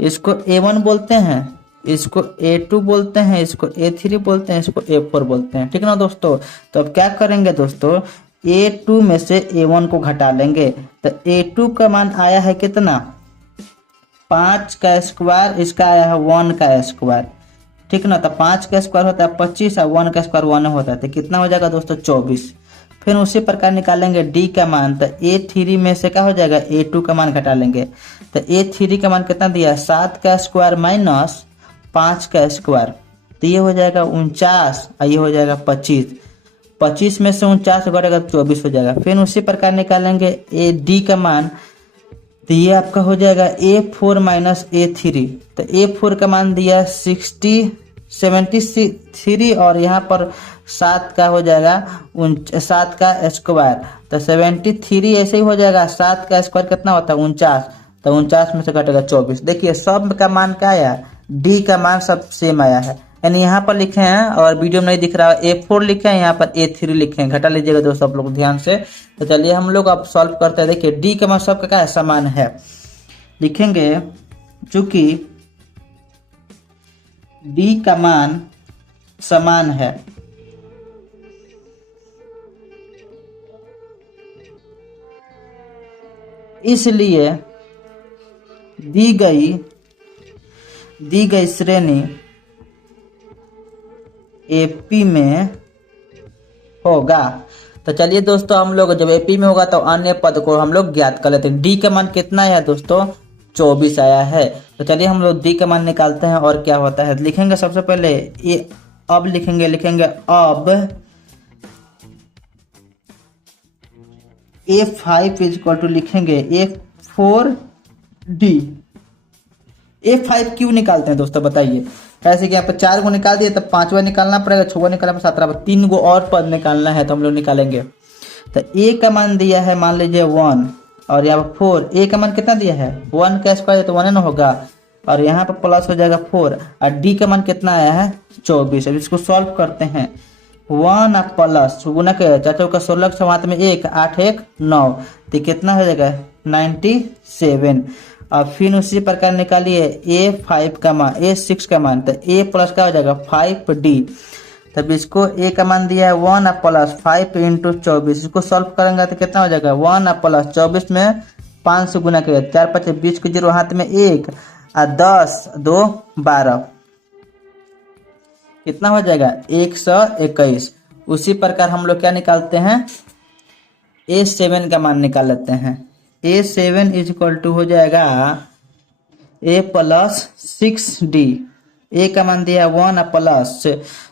इसको a1 बोलते हैं, इसको a2 बोलते हैं, इसको a3 बोलते हैं, इसको a4 बोलते हैं। ठीक ना दोस्तों। तो अब क्या करेंगे दोस्तों a2 में से a1 को घटा लेंगे तो a2 का मान आया है कितना 5 का स्क्वायर, इसका आया है 1 का स्क्वायर। ठीक ना। तो 5 का स्क्वायर होता है 25 और 1 का स्क्वायर 1 होता है तो कितना हो जाएगा दोस्तों 24। फिर उसी प्रकार निकालेंगे d का मान। तो a3 में से क्या हो जाएगा a2 का मान घटा लेंगे तो a3 का मान कितना दिया 7 का स्क्वायर माइनस 5 का स्क्वायर। तो ये हो जाएगा 49 और ये हो जाएगा 25। 25 में से 49 घटेगा 24 हो जाएगा। फिर उसी प्रकार निकालेंगे d का मान। तो ये आपका हो जाएगा A4 माइनस A3। तो A4 का मान दिया 73 और यहाँ पर 7 का हो जाएगा 7 का स्क्वायर। तो 73 ऐसे ही हो जाएगा, 7 का स्क्वायर कितना होता है 49। तो 49 में से घटेगा 24। देखिए सब का मान क्या आया, डी का मान सब सेम आया है, यानी यहाँ पर लिखे हैं और वीडियो में नहीं दिख रहा है A4 लिखे हैं, यहाँ पर A3 लिखे हैं। घटा लीजिएगा दोस्तों आप लोग ध्यान से। तो चलिए हम लोग अब सॉल्व करते हैं। देखिए डी का मान सबका क्या है, समान है। लिखेंगे चूंकि डी का मान समान है, इसलिए दी गई श्रेणी एपी में होगा। तो चलिए दोस्तों हम लोग जब एपी में होगा तो अन्य पद को हम लोग ज्ञात कर लेते हैं। डी का मान कितना आया दोस्तों, 24 आया है। तो चलिए हम लोग डी का मान निकालते हैं और क्या होता है। लिखेंगे सबसे पहले ये अब लिखेंगे अब A5 इज इक्वल टू लिखेंगे A4D। A5 क्यों निकालते हैं दोस्तों बताइए। कैसे कि यहाँ पर 4 को निकाल दिए, तब 5वां निकालना पड़ेगा, 6वां निकालना पड़ेगा, 7वां, 3 को और पद निकालना है तो हम लोग निकालेंगे। तो A का मान दिया है मान लीजिए 1 और यहाँ पर 4। A का मान कितना दिया है 1 का स्क्वायर तो 1 न होगा और यहाँ पर प्लस हो जाएगा 4 और D का मान कितना आया है 24। अब इसको सॉल्व करते हैं। 1 प्लस गुना के चाचा का 16 के साथ में 1, 8 1 9, तो कितना हो जाएगा 97। अब फिर उसी प्रकार निकालिए A5 का मान, A6 का मान, तो A प्लस का हो जाएगा 5D। तब इसको A का मान दिया है 1 प्लस 5 इंटू 24। इसको सॉल्व करेंगे तो कितना हो जाएगा 1 प्लस 24 में 5 से गुना करेगा, 4 5 20 के 0 हाथ में 1 और 10 2 12, कितना हो जाएगा 121। उसी प्रकार हम लोग क्या निकालते हैं A7 का मान निकाल लेते हैं। A7 इज इक्वल टू हो जाएगा A प्लस 6D। A का मान दिया 1 प्लस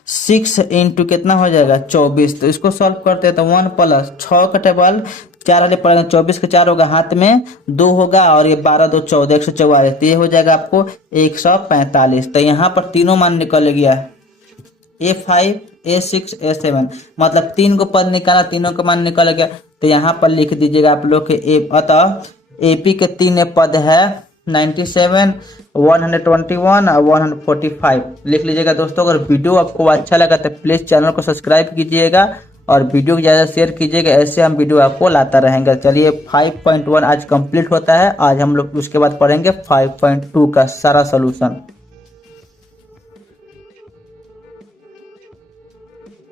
6 इंटू कितना हो जाएगा 24। तो इसको सॉल्व करते हैं तो 1 प्लस 6 का टेबल 4 वाले पड़ेगा, 24 के 4 होगा, हाथ में 2 होगा और ये 12 2 14, 144। तो ये हो जाएगा आपको 145। तो यहाँ पर तीनों मान निकल गया, A5 A6 A7, मतलब 3 को पद निकाला, तीनों का मान निकल गया। तो यहाँ पर लिख दीजिएगा आप लोग के अतः एपी के 3 पद है 97 121 और 145 लिख लीजिएगा दोस्तों। अगर वीडियो आपको अच्छा लगा तो प्लीज़ चैनल को सब्सक्राइब कीजिएगा और वीडियो को ज़्यादा शेयर कीजिएगा, ऐसे हम वीडियो आपको लाता रहेंगे। चलिए 5.1 आज कंप्लीट होता है। आज हम लोग उसके बाद पढ़ेंगे 5.2 का सारा सोल्यूशन।